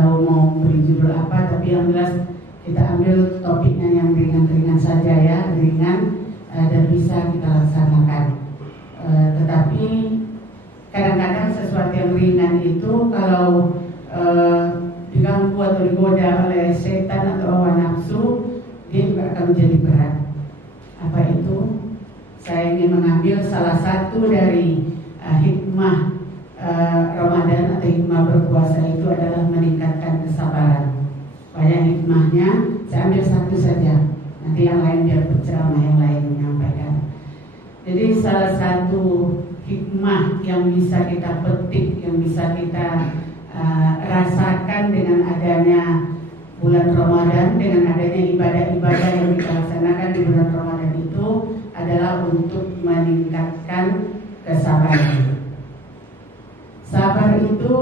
tahu mau beri judul apa, tapi yang jelas kita ambil topiknya yang ringan-ringan saja ya, ringan dan bisa kita laksanakan. Tetapi kadang-kadang sesuatu yang ringan itu kalau diganggu atau digoda oleh setan atau hawa nafsu, dia juga akan menjadi berat. Apa itu? Saya ingin mengambil salah satu dari hikmah Ramadan atau hikmah berpuasa itu adalah meningkatkan kesabaran. Banyak hikmahnya, saya ambil satu saja. Nanti yang lain biar berceramah, yang lain menyampaikan. Jadi salah satu hikmah yang bisa kita petik, yang bisa kita rasakan dengan adanya bulan Ramadan, dengan adanya ibadah-ibadah yang kita laksanakan di bulan Ramadan itu adalah untuk meningkatkan kesabaran. Sabar itu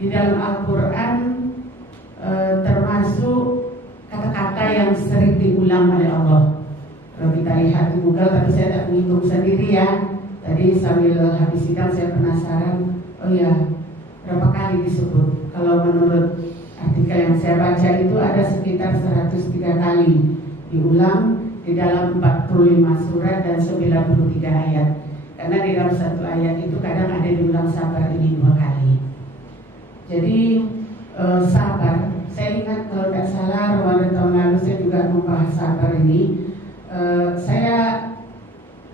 di dalam Al-Quran termasuk kata-kata yang sering diulang oleh Allah. Kalau kita lihat di Google, tapi saya tidak menghitung sendiri ya. Tadi sambil habis sidang saya penasaran, oh ya, berapa kali disebut? Kalau menurut artikel yang saya baca itu ada sekitar 103 kali diulang di dalam 45 surat dan 93 ayat. Karena di dalam satu ayat itu kadang ada diulang sabar ini 2 kali. Jadi sabar, saya ingat kalau tidak salah Ramadan tahun lalu saya juga membahas sabar ini. Saya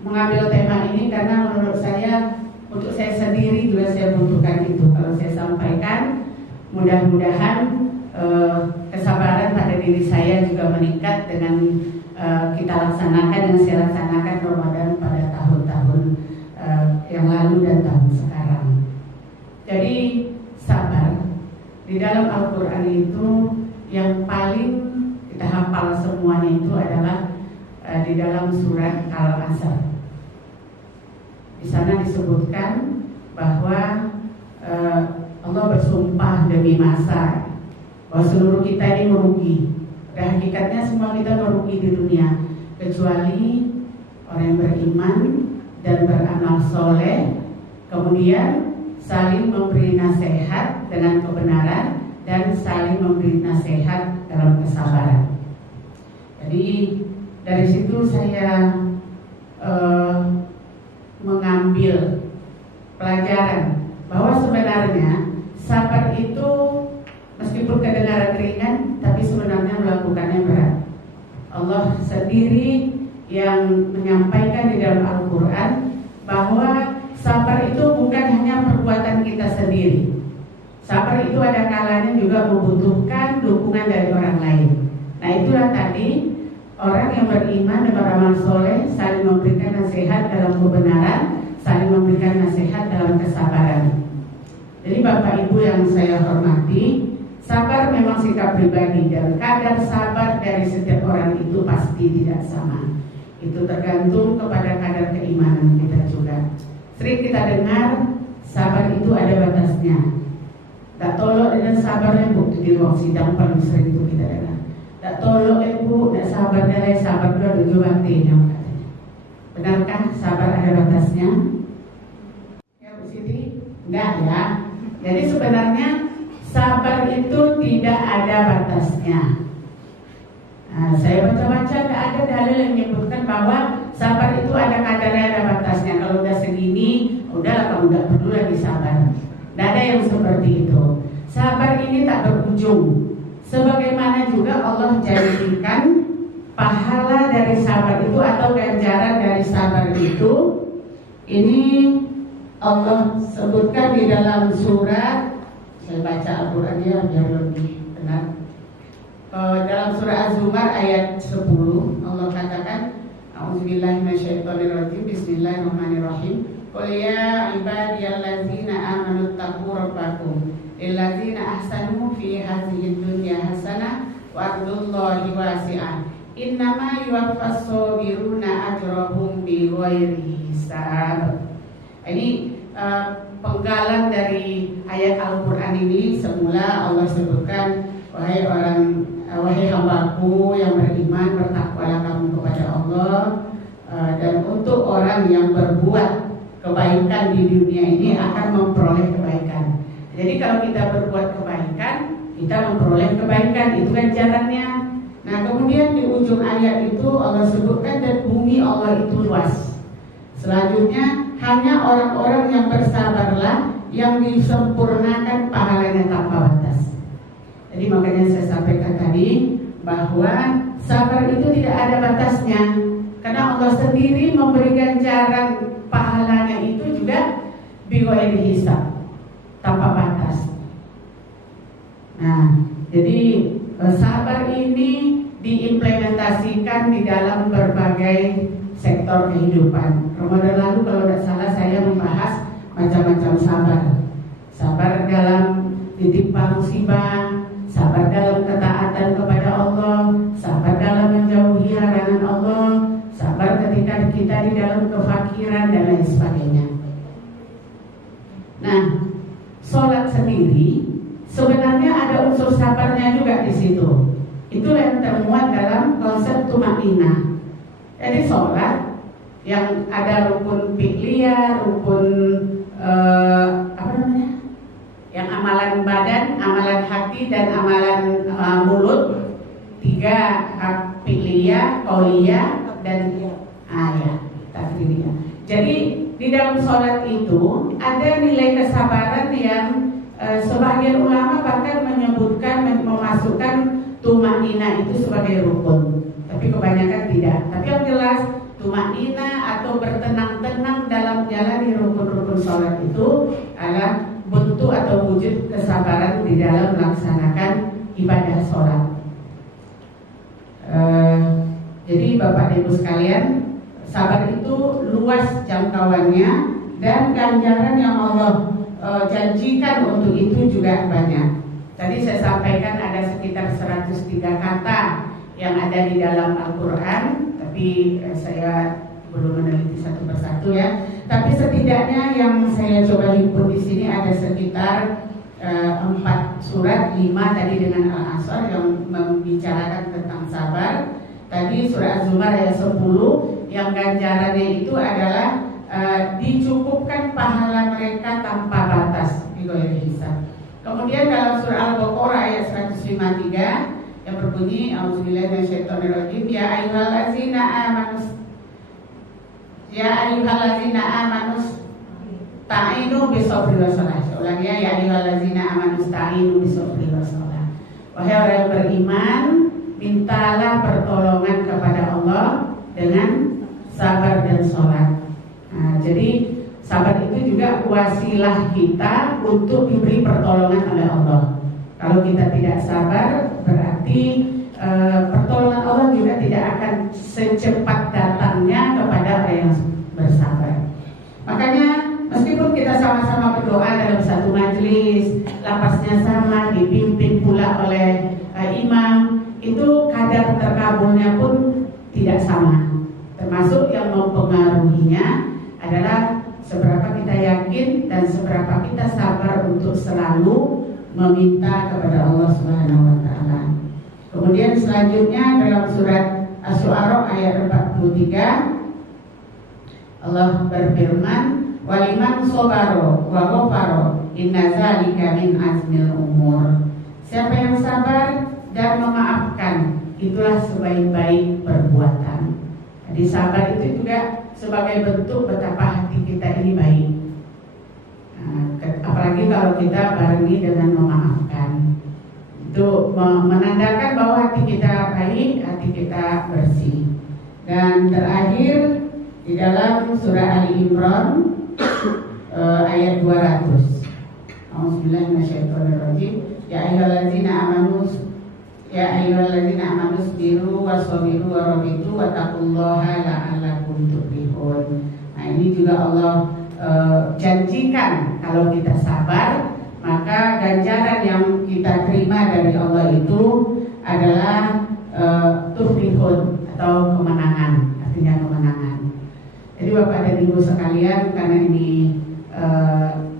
mengambil tema ini karena menurut saya, untuk saya sendiri juga saya butuhkan itu. Kalau saya sampaikan, mudah-mudahan kesabaran pada diri saya juga meningkat dengan kita laksanakan yang saya laksanakan Ramadan pada tahun-tahun yang lalu dan tahun sekarang. Jadi sabar di dalam Al-Quran itu yang paling kita hafal semuanya itu adalah di dalam surat Al-Asr. Di sana disebutkan bahwa Allah bersumpah demi masa bahwa seluruh kita ini merugi. Dan hakikatnya semua kita merugi di dunia kecuali orang yang beriman dan beramal soleh, kemudian saling memberi nasihat dengan kebenaran dan saling memberi nasihat dalam kesabaran. Jadi dari situ saya mengambil pelajaran bahwa sebenarnya sabar itu meskipun kedengaran ringan, tapi sebenarnya melakukannya berat. Allah sendiri yang menyampaikan di dalam Al-Quran bahwa sabar itu bukan hanya perbuatan kita sendiri. Sabar itu ada kalanya juga membutuhkan dukungan dari orang lain. Nah itulah tadi orang yang beriman dan beramal soleh saling memberikan nasihat dalam kebenaran, saling memberikan nasihat dalam kesabaran. Jadi Bapak Ibu yang saya hormati, sabar memang sikap pribadi dan kadar sabar dari setiap orang itu pasti tidak sama. Itu tergantung kepada kadar keimanan kita juga. Sering kita dengar sabar itu ada batasnya. Tak tolok dengan sabarnya Bu, di ruang sidang paling sering itu kita dengar. Tak tolok Bu, tak sabar dari sabar dua tujuh baktinya. Benarkah sabar ada batasnya? Ya Bu Siti? Enggak ya. Jadi sebenarnya sabar itu tidak ada batasnya. Nah, saya baca-baca tidak ada dalil yang menyebutkan bahwa sabar itu ada kadarnya, ada batasnya. Kalau udah segini, udahlah kamu tidak perlu lagi sabar. Tidak ada yang seperti itu. Sabar ini tak berujung. Sebagaimana juga Allah jadikan pahala dari sabar itu atau ganjaran dari sabar itu, ini Allah sebutkan di dalam surat, saya baca Al-Quran ya biar lebih benar. Dalam surah Az-Zumar ayat 10 Allah katakan, A'udzubillahi minasyaitonirrajim, Bismillahirrahmanirrahim. Qul ya ibadiyallazina amanu taqu rabbakum lillazina ahsanu fi hadhihi dunya hasanah wa ardullahi wasi'ah. Innama yuwaffas sabiruna ajrahum bighairi hisab. Ini penggalan dari ayat Al-Quran ini. Semula Allah sebutkan, wahai hambaku yang beriman, bertakwalah kamu kepada Allah, dan untuk orang yang berbuat kebaikan di dunia ini akan memperoleh kebaikan. Jadi kalau kita berbuat kebaikan, kita memperoleh kebaikan, itu kan jalannya. Nah kemudian di ujung ayat itu Allah sebutkan dan bumi Allah itu luas. Selanjutnya hanya orang-orang yang bersabarlah yang disempurnakan pahalanya tanpa batas. Jadi makanya saya sampaikan tadi bahwa sabar itu tidak ada batasnya, karena Allah sendiri memberi ganjaran pahalanya itu juga bighairi hisab, tanpa batas. Nah, jadi sabar ini diimplementasikan di dalam berbagai sektor kehidupan. Ramadan lalu kalau tidak salah saya membahas macam-macam sabar. Sabar dalam ditimpa musibah, sabar dalam ketaatan kepada Allah, sabar dalam menjauhi larangan Allah, sabar ketika kita di dalam kefakiran dan lain sebagainya. Nah, sholat sendiri sebenarnya ada unsur sabarnya juga di situ. Itu yang termuat dalam konsep tumaninah. Jadi sholat yang ada rukun fi'liyah, rukun yang amalan badan, amalan hati dan amalan mulut, 3 fi'liyah, qauliyah dan takdiriyah. Jadi di dalam sholat itu ada nilai kesabaran yang sebagian ulama bahkan menyebutkan memasukkan tumaninah itu sebagai rukun, tapi kebanyakan tidak. Tapi yang jelas tumaninah atau bertenang-tenang dalam menjalani rukun-rukun sholat itu adalah bentuk atau wujud kesabaran di dalam melaksanakan ibadah sholat. Jadi Bapak dan Ibu sekalian, sabar itu luas jangkauannya dan ganjaran yang Allah janjikan untuk itu juga banyak. Tadi saya sampaikan ada sekitar 103 kata yang ada di dalam Al-Quran, tapi saya belum meneliti satu persatu ya. Tapi setidaknya yang saya coba himpun di sini ada sekitar 4 surat, 5 tadi dengan Al-Asr yang membicarakan tentang sabar. Tadi surah Az-Zumar ayat 10 yang ganjarannya itu adalah dicukupkan pahala mereka tanpa batas bighairi hisab. Kemudian dalam surah Al-Baqarah ayat 153 yang berbunyi A'udzubillahi minasyaitonirrajim, ya ayyuhallazina amanu ta'inu bisabri wassalah. Ulangi ya ayyuhallazina amanu ta'inu bisabri wassalah. Wahai orang yang beriman, mintalah pertolongan kepada Allah dengan sabar dan sholat. Nah, jadi sabar itu juga wasilah kita untuk diberi pertolongan oleh Allah. Kalau kita tidak sabar, berarti pertolongan Allah juga tidak akan secepat datangnya kepada orang yang bersabar. Makanya meskipun kita sama-sama berdoa dalam satu majelis, lapasnya sama, dipimpin pula oleh imam, itu kadar terkabulnya pun tidak sama. Termasuk yang mempengaruhinya adalah seberapa kita yakin dan seberapa kita sabar untuk selalu meminta kepada Allah Subhanahu wa taala. Kemudian selanjutnya dalam surat Asy-Syu'ara ayat 43 Allah berfirman, "Waliman sabara wa ghafara inna dzalika min azmil umur." Siapa yang sabar dan memaafkan, itulah sebaik-baik perbuatan. Jadi sabar itu juga sebagai bentuk betapa hati kita ini baik. Apalagi kalau kita barengi dengan memaafkan, itu menandakan bahwa hati kita baik, hati kita bersih. Dan terakhir di dalam surah Ali Imran ayat 200. A'udzubillahi minasyaitonirrajim. Ya ayyuhallazina amanu sabiru wasabiru warabitu wattaqullaha la'allakum tuflihun. Nah, ini juga Allah janjikan kalau kita sabar, maka ganjaran yang kita terima dari Allah itu adalah tuflihun atau kemenangan, artinya kemenangan. Jadi Bapak dan Ibu sekalian, karena ini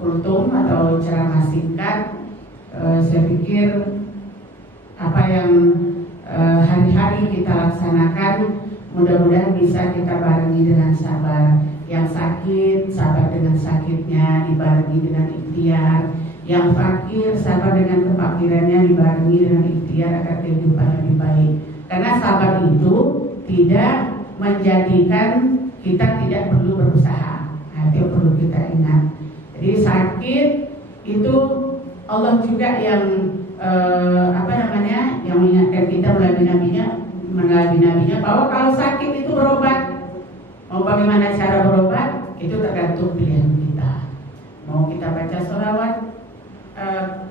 kultum atau ceramah singkat, saya pikir apa yang hari-hari kita laksanakan mudah-mudahan bisa kita barengi dengan sabar. Yang sakit sabar dengan sakitnya dibarengi dengan ikhtiar, yang fakir sabar dengan kefakirannya dibarengi dengan ikhtiar agar kehidupan lebih baik. Karena sabar itu tidak menjadikan kita tidak perlu berusaha. Itu perlu kita ingat. Jadi sakit itu Allah juga yang yang mengingatkan kita melalui nabinya bahwa kalau sakit itu berobat. Mau bagaimana cara berobat itu tergantung pilihan kita. Mau kita baca sholawat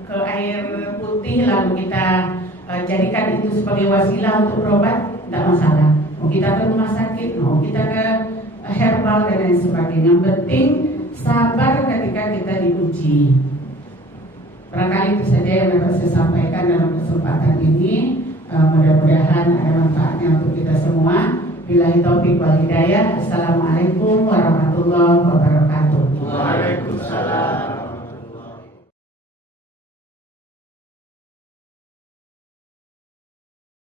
ke air putih lalu kita jadikan itu sebagai wasilah untuk berobat, tidak masalah. Mau kita ke rumah sakit, mau kita ke herbal dan lain sebagainya. Yang penting sabar ketika kita diuji. Barangkali itu saja yang dapat saya sampaikan dalam kesempatan ini. Mudah-mudahan ada manfaatnya untuk kita semua. Billahi taufiq wal hidayah. Assalamualaikum warahmatullahi wabarakatuh. Waalaikumsalam.